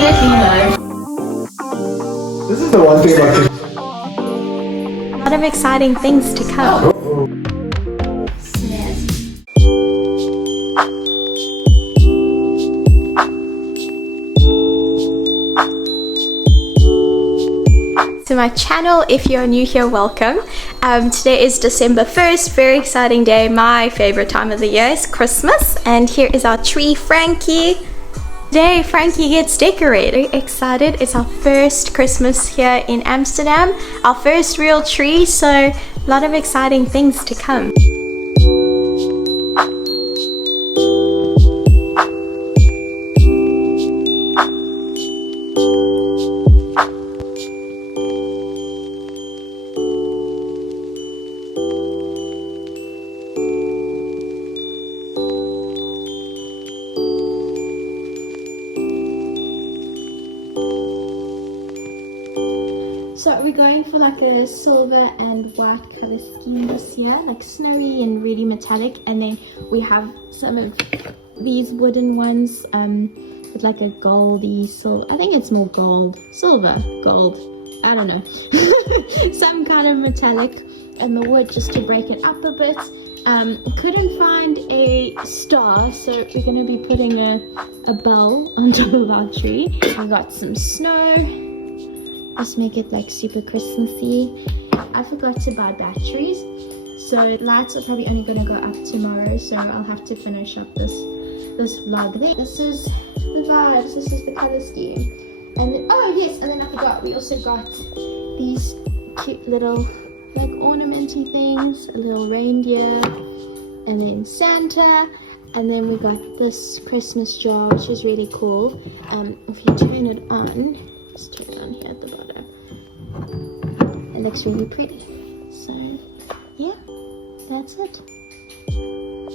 Immediately know. This is the one thing about kids. A lot of exciting things to come. Uh-oh. To my channel, if you're new here, welcome. Today is December 1st, very exciting day. My favorite time of the year is Christmas, and here is our tree, Frankie. Today Frankie gets decorated. Very excited. It's our first Christmas here in Amsterdam, our first real tree, so a lot of exciting things to come. So we're going for like a silver and white color scheme this year, like snowy and really metallic, and then we have some of these wooden ones with like a goldy silver. I think it's more gold, silver, gold, I don't know. Some kind of metallic and the wood just to break it up a bit. Couldn't find a star, so we're going to be putting a bell on top of our tree. We got some snow. Just make it like super Christmassy. I forgot to buy batteries, so lights are probably only gonna go up tomorrow, so I'll have to finish up this vlog. This is the vibes, this is the color scheme. And then, oh yes, and then I forgot, we also got these cute little like ornamenty things, a little reindeer, and then Santa, and then we got this Christmas jar, which is really cool. If you turn it on, just turn it on here at the bottom. It looks really pretty. So yeah, that's it.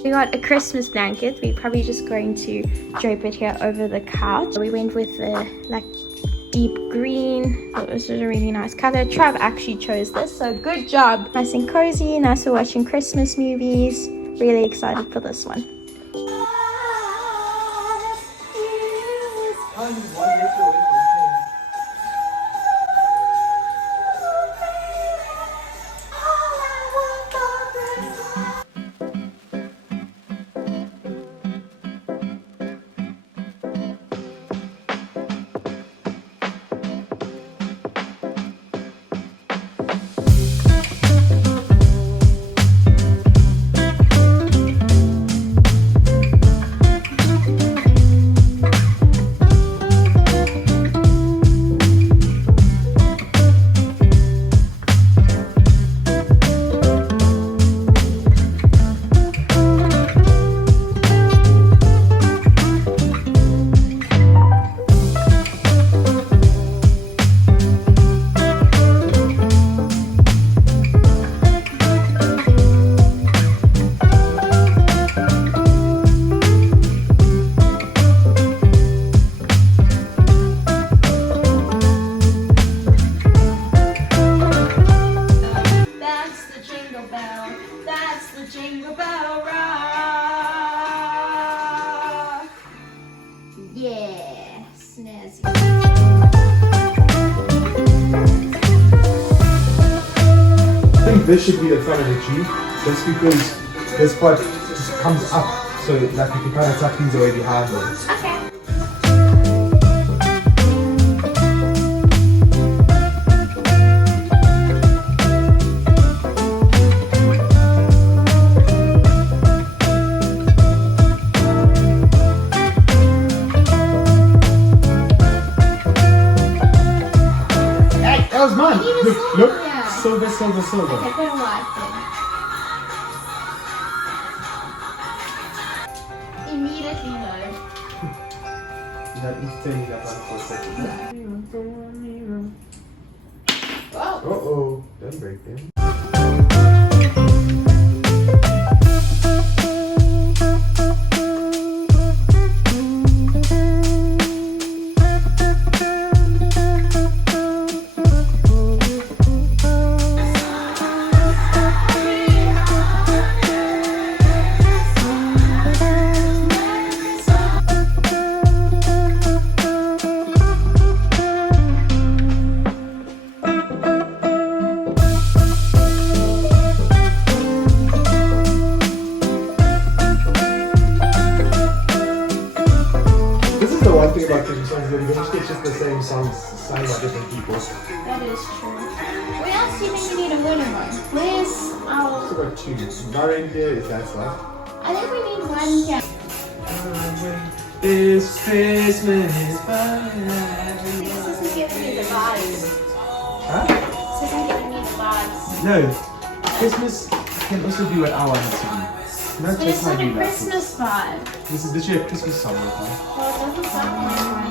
We got a Christmas blanket. We're probably just going to drape it here over the couch. We went with the like deep green. Thought this was a really nice color. Trav actually chose this, so good job. Nice and cozy, nice for watching Christmas movies. Really excited for this one. Jingle bell rock. Yeah, snazzy. I think this should be the front of the tree, just because this part just comes up, so like you can kind of tuck these away behind it. Okay. That was mine. Look, Yeah. silver, silver, silver. Okay, put a white then. Immediately know. He's turning that on for a second. Whoa. Uh-oh, don't break them. Christmas songs that eventually it's just the same songs sung by different people. That is true. Where else do you think we need a wooden one? Where's our... So got 2. My reindeer is that song. I think we need one here. This Christmas. This isn't giving me the vibes. Huh? This isn't giving me the vibes. No. Christmas can also be what I want it to be. Not But just it's my not a view, that's it. Christmas vibe. This is literally a Christmas song. Right? Well, it doesn't sound like one.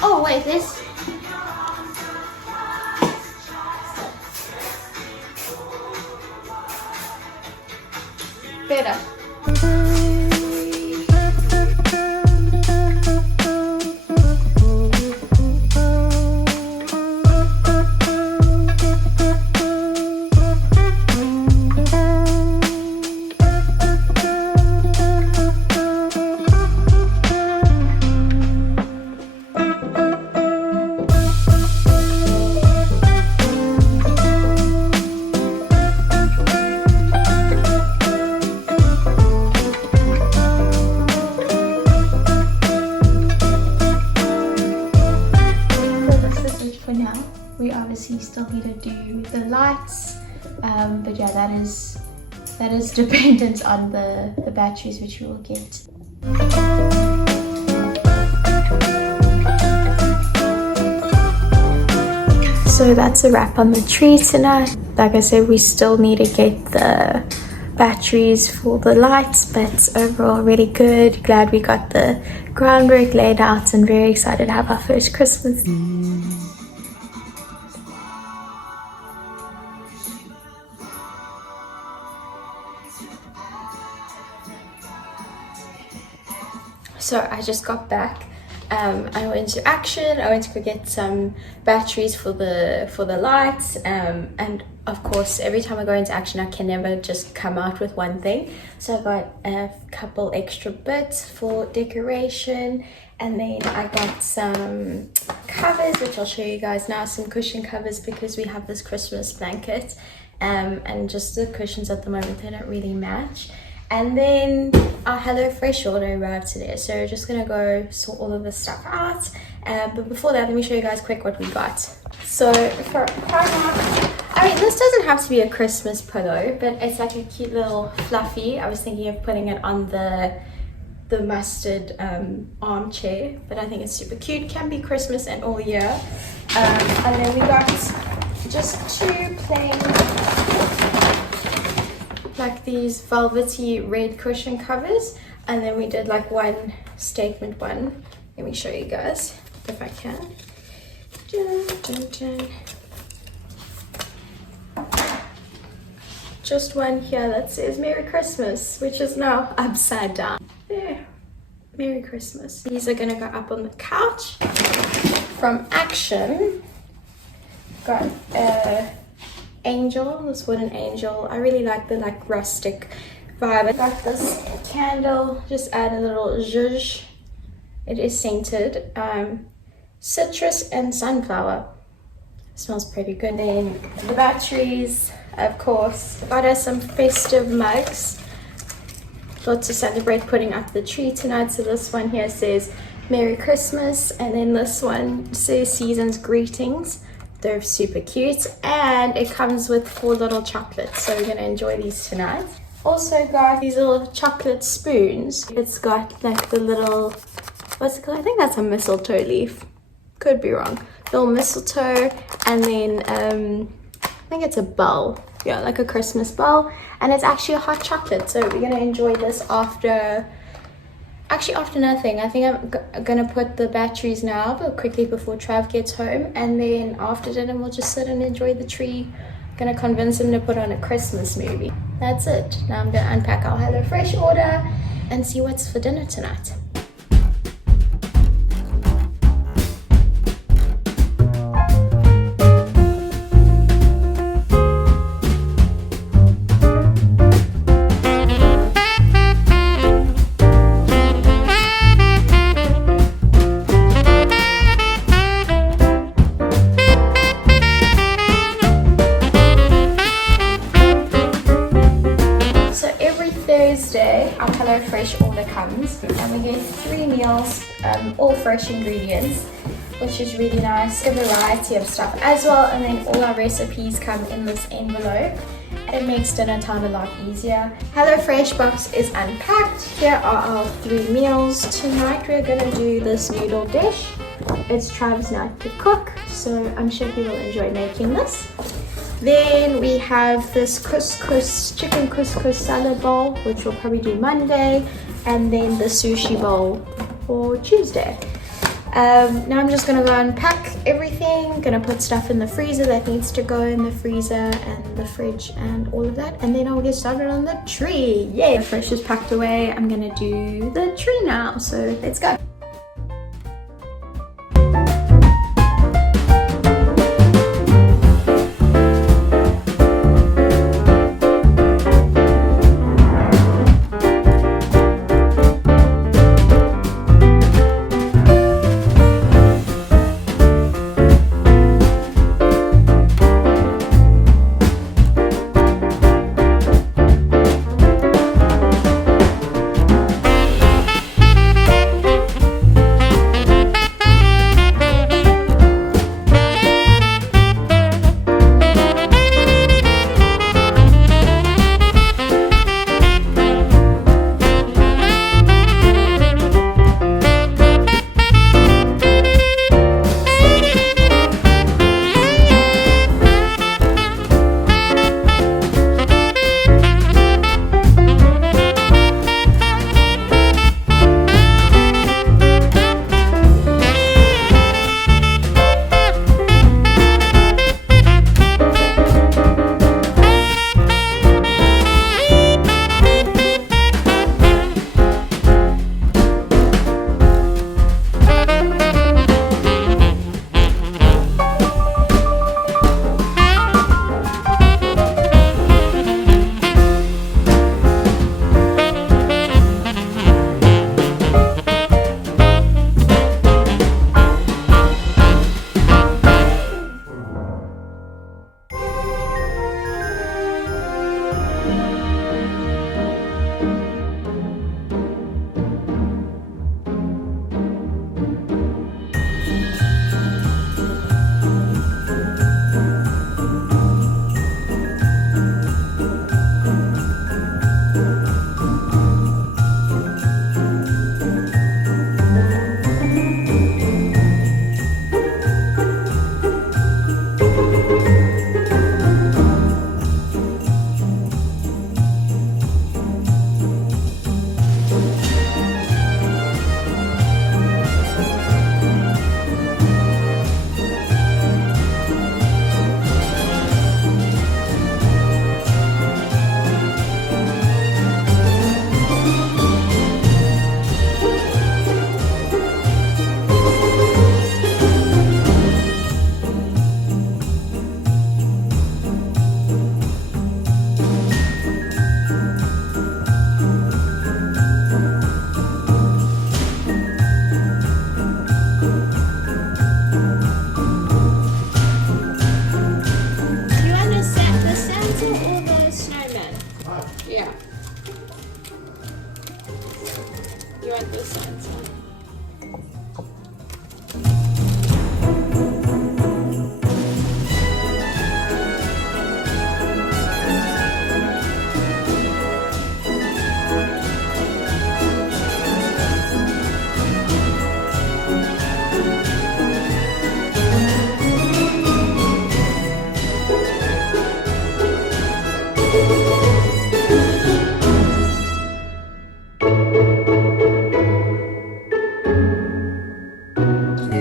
Oh wait, this. Better. For now, we obviously still need to do the lights, but yeah, that is dependent on the batteries, which we will get. So that's a wrap on the tree tonight. Like I said, we still need to get the batteries for the lights, but overall really good. Glad we got the groundwork laid out and very excited to have our first Christmas. So I just got back. I went to Action. I went to go get some batteries for the lights, and of course every time I go into Action I can never just come out with one thing, so I got a couple extra bits for decoration, and then I got some covers, which I'll show you guys now, some cushion covers, because we have this Christmas blanket, and just the cushions at the moment, they don't really match. And then our HelloFresh order arrived today, so we're just gonna go sort all of this stuff out. But before that, let me show you guys quick what we got. So for Primark, I mean, this doesn't have to be a Christmas pillow, but it's like a cute little fluffy. I was thinking of putting it on the mustard armchair, but I think it's super cute. Can be Christmas and all year. And then we got just 2 plain, like these velvety red cushion covers, and then we did like one statement one. Let me show you guys if I can. Dun, dun, dun. Just one here that says Merry Christmas, which is now upside down. There, Merry Christmas. These are gonna go up on the couch. From Action, got a angel, this wooden angel. I really like the rustic vibe. I got this candle, just add a little zhuzh. It is scented, citrus and sunflower. Smells pretty good. Then the batteries, of course. Got us some festive mugs. Thought to celebrate putting up the tree tonight. So this one here says Merry Christmas, and then this one says Season's Greetings. They're super cute, and it comes with 4 little chocolates, so we're gonna enjoy these tonight. Also got these little chocolate spoons. It's got like the little, what's it called? I think that's a mistletoe leaf. Could be wrong. Little mistletoe, and then I think it's a bowl. Yeah, like a Christmas bowl, and it's actually a hot chocolate. So we're gonna enjoy this after. Actually, after nothing. I think I'm gonna put the batteries now, but quickly before Trav gets home, and then after dinner we'll just sit and enjoy the tree. Gonna convince him to put on a Christmas movie. That's it. Now I'm gonna unpack our HelloFresh order and see what's for dinner tonight. Thursday, our HelloFresh order comes, and we get 3 meals, all fresh ingredients, which is really nice. A variety of stuff as well, and then all our recipes come in this envelope. It makes dinner time a lot easier. HelloFresh box is unpacked. Here are our 3 meals. Tonight we're gonna do this noodle dish. It's Trav's night to cook, so I'm sure he will enjoy making this. Then we have this chicken couscous salad bowl, which we'll probably do Monday, and then the sushi bowl for Tuesday. Now I'm just gonna go unpack everything, gonna put stuff in the freezer that needs to go in the freezer and the fridge and all of that, and then I'll get started on the tree. Yay! The fresh is packed away. I'm gonna do the tree now, so let's go.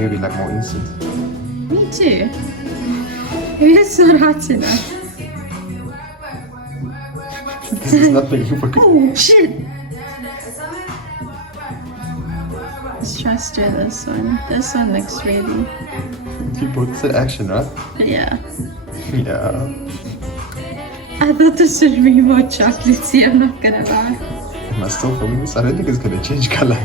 maybe like more instant. Me too. Maybe it's not hot enough. This is not making for good. Oh shit! Let's try stir this one. This one looks really. You both said action, right? Yeah. Yeah. I thought this would be more chocolatey, I'm not gonna lie. Am I still filming this? I don't think it's gonna change color.